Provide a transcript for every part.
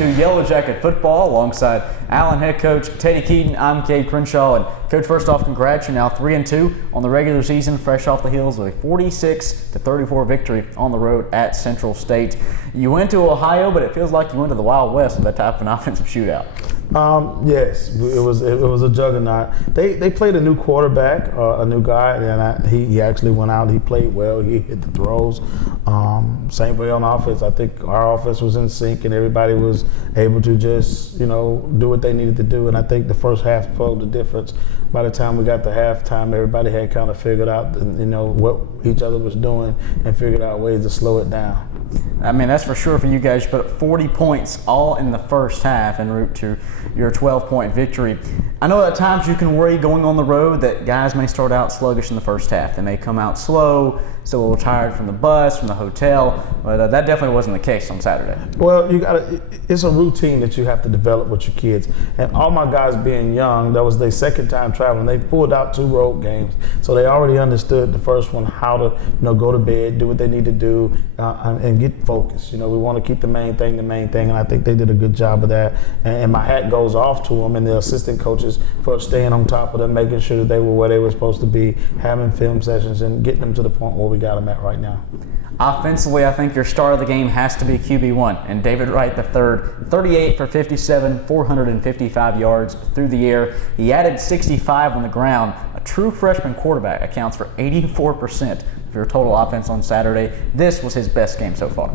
into Yellow Jacket football alongside Allen head coach Teddy Keaton. I'm Cade Crenshaw. And Coach, first off, congrats. You're now 3-2 on the regular season, fresh off the heels of a 46-34 victory on the road at Central State. You went to Ohio, but it feels like you went to the Wild West with that type of an offensive shootout. Yes, it was a juggernaut. They played a new quarterback, a new guy, and he actually went out. He played well. He hit the throws. Same way on offense. I think our offense was in sync, and everybody was able to just do what they needed to do. And I think the first half told the difference. By the time we got to halftime, everybody had kind of figured out what each other was doing and figured out ways to slow it down. I mean, that's for sure for you guys. You put up 40 points all in the first half en route to your 12-point victory. I know at times you can worry going on the road that guys may start out sluggish in the first half. They may come out slow, still a little tired from the bus, from the hotel, but that definitely wasn't the case on Saturday. Well, it's a routine that you have to develop with your kids. And all my guys being young, that was their second time traveling. They pulled out 2 road games, so they already understood the first one, how to go to bed, do what they need to do, and get focused. We want to keep the main thing, and I think they did a good job of that. And my hat goes off to them and the assistant coaches for staying on top of them, making sure that they were where they were supposed to be, having film sessions, and getting them to the point where we got them at right now. Offensively, I think your star of the game has to be QB1, and David Wright III, 38 for 57, 455 yards through the air. He added 65 on the ground. A true freshman quarterback accounts for 84% of your total offense on Saturday. This was his best game so far.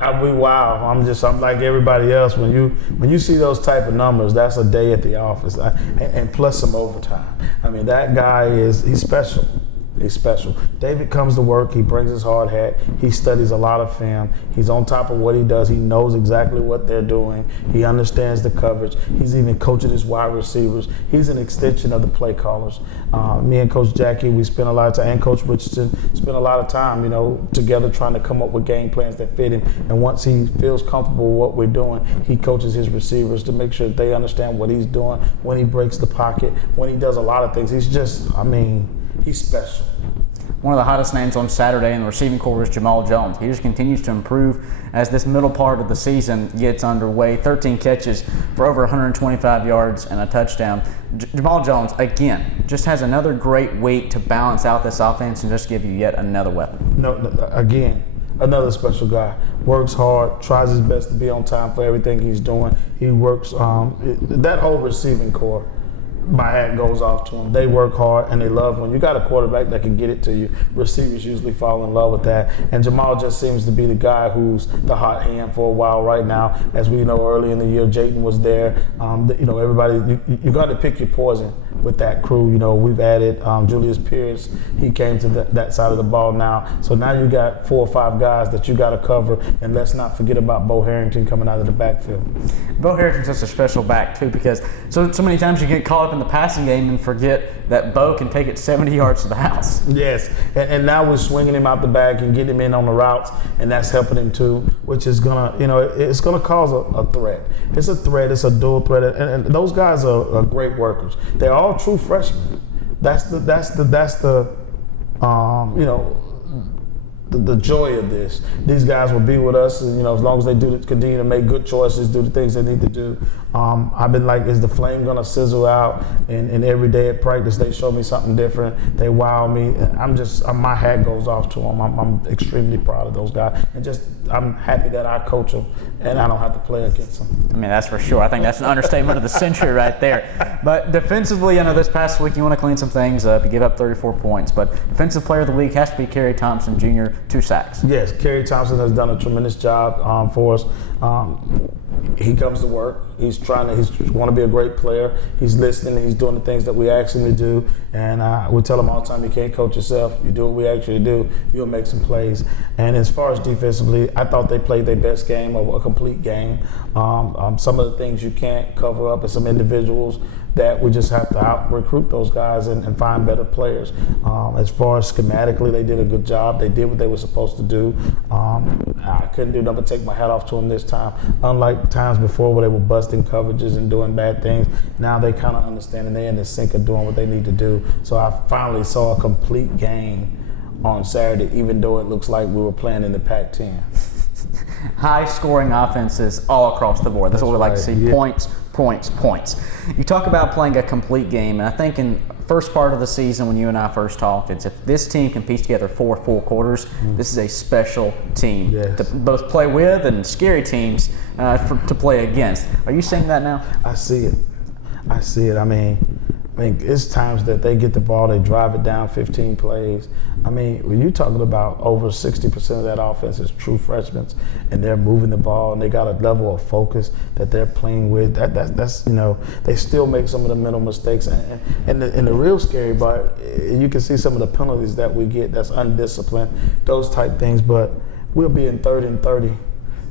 Wow. I'm like everybody else. When you see those type of numbers, that's a day at the office, and plus some overtime. I mean, that guy he's special. He's special. David comes to work. He brings his hard hat. He studies a lot of film. He's on top of what he does. He knows exactly what they're doing. He understands the coverage. He's even coaching his wide receivers. He's an extension of the play callers. Me and Coach Jackie, we spent a lot of time, and Coach Richardson spent a lot of time, together trying to come up with game plans that fit him. And once he feels comfortable with what we're doing, he coaches his receivers to make sure that they understand what he's doing, when he breaks the pocket, when he does a lot of things. He's special. One of the hottest names on Saturday in the receiving corps is Jamal Jones. He just continues to improve as this middle part of the season gets underway. 13 catches for over 125 yards and a touchdown. Jamal Jones, again, just has another great week to balance out this offense and just give you yet another weapon. Again, another special guy. Works hard, tries his best to be on time for everything he's doing. He works, that whole receiving corps, my hat goes off to them. They work hard and they love when you got a quarterback that can get it to you. Receivers usually fall in love with that. And Jamal just seems to be the guy who's the hot hand for a while right now. As we know, early in the year, Jayden was there. Everybody, you got to pick your poison with that crew. We've added Julius Pierce. He came to that side of the ball now. So now you got 4 or 5 guys that you got to cover. And let's not forget about Bo Harrington coming out of the backfield. Bo Harrington's such a special back too, because so many times you get caught up in the passing game and forget that Bo can take it 70 yards to the house. Yes, and now we're swinging him out the back and getting him in on the routes, and that's helping him too, which is gonna, it's gonna cause a threat. It's a threat. It's a dual threat, and those guys are great workers. They're all true freshmen. That's the joy of this. These guys will be with us, and as long as they continue to make good choices, do the things they need to do. I've been like, is the flame gonna sizzle out? And every day at practice, they show me something different. They wow me. My hat goes off to them. I'm extremely proud of those guys, and I'm happy that I coach them and I don't have to play against them. I mean, that's for sure. I think that's an understatement of the century right there. But defensively, I know this past week you want to clean some things up. You give up 34 points, but defensive player of the week has to be Kerry Thompson Jr., 2 sacks. Yes, Kerry Thompson has done a tremendous job for us. He comes to work. He's want to be a great player. He's listening. He's doing the things that we ask him to do. And we tell him all the time, you can't coach yourself. You do what we ask you to do, you'll make some plays. And as far as defensively, I thought they played their best game, or a complete game. Some of the things you can't cover up, and some individuals that we just have to out-recruit those guys and find better players. As far as schematically, they did a good job. They did what they were supposed to do. I couldn't do nothing but take my hat off to them this time. Unlike times before where they were busting coverages and doing bad things, now they kind of understand and they're in the sync of doing what they need to do. So I finally saw a complete game on Saturday, even though it looks like we were playing in the Pac-10. high-scoring offenses all across the board. That's what we like to see. Yeah. Points, points, points. You talk about playing a complete game, and I think in first part of the season when you and I first talked, it's if this team can piece together 4 full quarters, this is a special team to both play with and scary teams to play against. Are you seeing that now? I see it. I mean, it's times that they get the ball, they drive it down 15 plays. I mean, when you're talking about over 60% of that offense is true freshmen, and they're moving the ball, and they got a level of focus that they're playing with. That's they still make some of the mental mistakes. And the real scary part, you can see some of the penalties that we get that's undisciplined, those type things. But we'll be in 3rd and 30.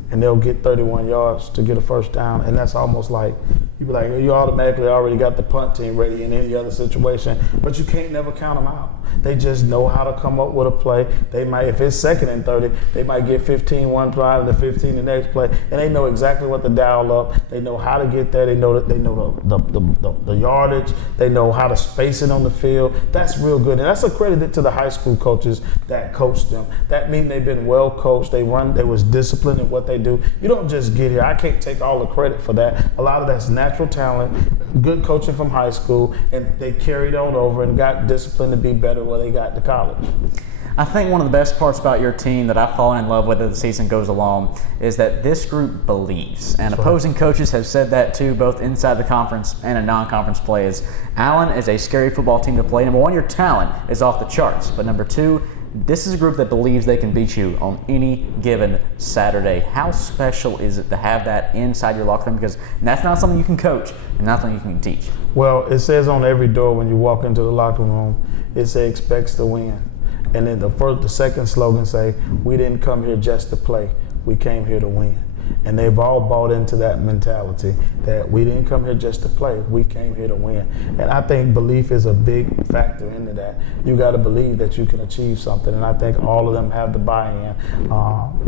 And they'll get 31 yards to get a first down, and that's almost like you automatically already got the punt team ready in any other situation, but you can't never count them out. They just know how to come up with a play. They might, if it's 2nd and 30, they might get 15 one drive and the 15 the next play, and they know exactly what to dial up. They know how to get there. They know the yardage. They know how to space it on the field. That's real good, and that's a credit to the high school coaches that coached them. That means they've been well coached. They was disciplined in what they do. You don't just get here. I can't take all the credit for that. A lot of that's natural talent, good coaching from high school, and they carried on over and got disciplined to be better where they got to college. I think one of the best parts about your team that I've fallen in love with as the season goes along is that this group believes. And opposing coaches have said that too, both inside the conference and in non-conference play. Allen is a scary football team to play. Number one, your talent is off the charts. But number two, this is a group that believes they can beat you on any given Saturday. How special is it to have that inside your locker room? Because that's not something you can coach and not something you can teach. Well, it says on every door when you walk into the locker room, it says expects to win. And then the second slogan say, we didn't come here just to play, we came here to win. And they've all bought into that mentality that we didn't come here just to play, we came here to win. And I think belief is a big factor into that. You got to believe that you can achieve something, and I think all of them have the buy-in.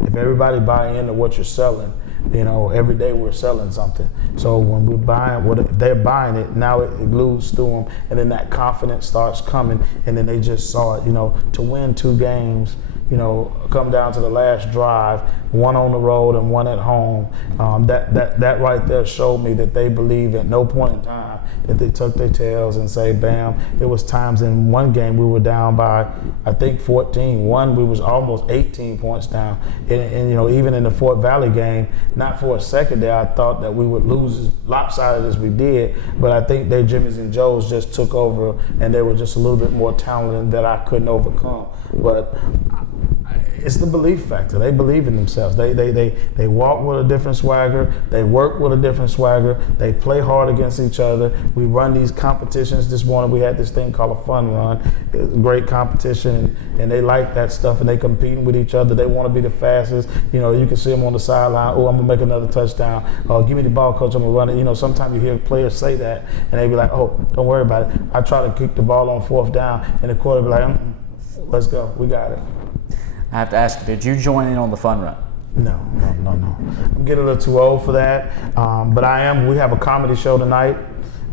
If everybody buy into what you're selling, every day we're selling something. So when we're buying, if they're buying it, now it glues through them, and then that confidence starts coming, and then they just saw it, to win 2 games, come down to the last drive, one on the road and one at home. That right there showed me that they believe at no point in time that they tuck their tails and say, bam. It was times in one game we were down by, I think 14. One, we was almost 18 points down. And even in the Fort Valley game, not for a second there, I thought that we would lose as lopsided as we did. But I think their Jimmys and Joes just took over, and they were just a little bit more talented that I couldn't overcome. But it's the belief factor. They believe in themselves. They walk with a different swagger. They work with a different swagger. They play hard against each other. We run these competitions. This morning we had this thing called a fun run. It was a great competition, and they like that stuff, and they competing with each other. They want to be the fastest. You can see them on the sideline. Oh, I'm gonna make another touchdown. Oh, give me the ball, coach. I'm gonna run it. Sometimes you hear players say that, and they be like, oh, don't worry about it. I try to kick the ball on 4th down, and the quarterback be like, let's go. We got it. I have to ask, did you join in on the fun run? No. I'm getting a little too old for that. But I am. We have a comedy show tonight,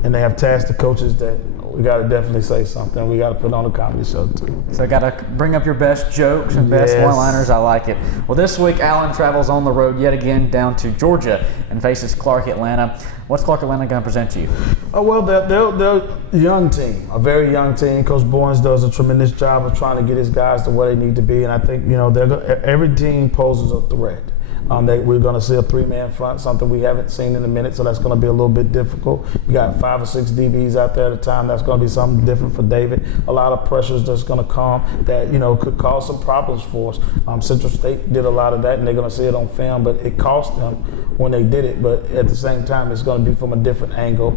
and they have tasked the coaches that we got to definitely say something. We got to put on a comedy show too. So I got to bring up your best jokes and best one-liners. I like it. Well, this week Allen travels on the road yet again down to Georgia and faces Clark Atlanta. What's Clark Atlanta going to present to you? Oh, well, they're a young team, a very young team. Coach Boyens does a tremendous job of trying to get his guys to where they need to be, and I think every team poses a threat. We're going to see a 3-man front, something we haven't seen in a minute, so that's going to be a little bit difficult. You got 5 or 6 DBs out there at a time. That's going to be something different for David. A lot of pressures that's going to come that could cause some problems for us. Central State did a lot of that, and they're going to see it on film, but it cost them when they did it. But at the same time, it's going to be from a different angle.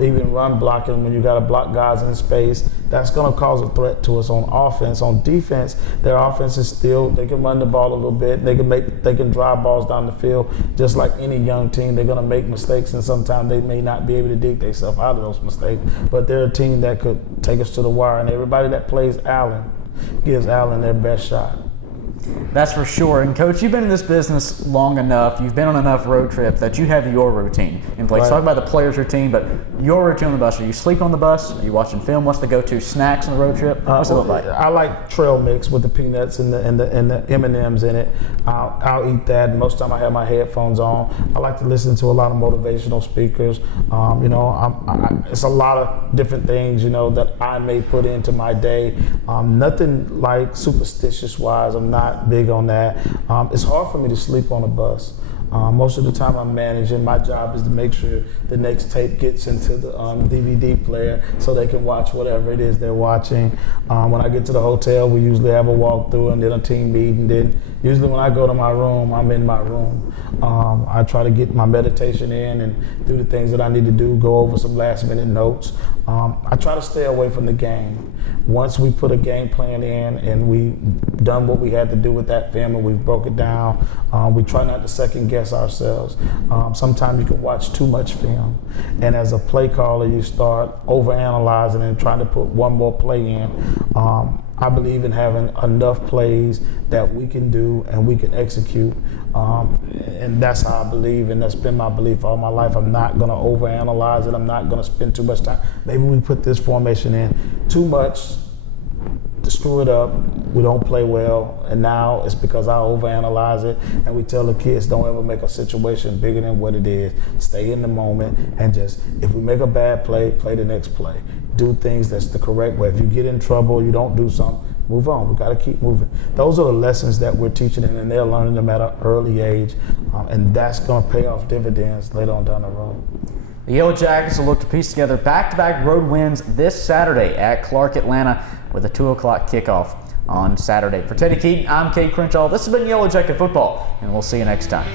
Even run blocking, when you got to block guys in space, that's going to cause a threat to us on offense. On defense, their offense is still, they can run the ball a little bit. They can drive balls down the field. Just like any young team, they're going to make mistakes, and sometimes they may not be able to dig themselves out of those mistakes. But they're a team that could take us to the wire, and everybody that plays Allen gives Allen their best shot. That's for sure. And Coach, you've been in this business long enough, you've been on enough road trips that you have your routine in place. Right. Talk about the player's routine, but your routine on the bus. Are you sleeping on the bus? Are you watching film? What's the go-to snacks on the road trip? What's it look like? I like trail mix with the peanuts and the M&Ms in it. I'll eat that. Most of the time I have my headphones on. I like to listen to a lot of motivational speakers. It's a lot of different things, that I may put into my day. Nothing like superstitious wise. I'm not big on that. It's hard for me to sleep on a bus. Most of the time I'm managing. My job is to make sure the next tape gets into the DVD player so they can watch whatever it is they're watching. When I get to the hotel, we usually have a walkthrough and then a team meeting. Then usually when I go to my room, I'm in my room. I try to get my meditation in and do the things that I need to do, go over some last minute notes. I try to stay away from the game. Once we put a game plan in and we've done what we had to do with that film and we've broke it down, we try not to second guess ourselves. Sometimes you can watch too much film, and as a play caller you start overanalyzing and trying to put one more play in. I believe in having enough plays that we can do and we can execute, and that's how I believe, and that's been my belief all my life. I'm not going to overanalyze it. I'm not going to spend too much time. Maybe we put this formation in too much to screw it up. We don't play well, and now it's because I overanalyze it, and we tell the kids don't ever make a situation bigger than what it is. Stay in the moment, and just, if we make a bad play, play the next play. Do things that's the correct way. If you get in trouble, you don't do something, move on. We got to keep moving. Those are the lessons that we're teaching them, and they're learning them at an early age, and that's going to pay off dividends later on down the road. The Yellow Jackets will look to piece together back-to-back road wins this Saturday at Clark Atlanta with a 2 o'clock kickoff on Saturday. For Teddy Keaton, I'm Cade Crenshaw. This has been Yellow Jacket Football, and we'll see you next time.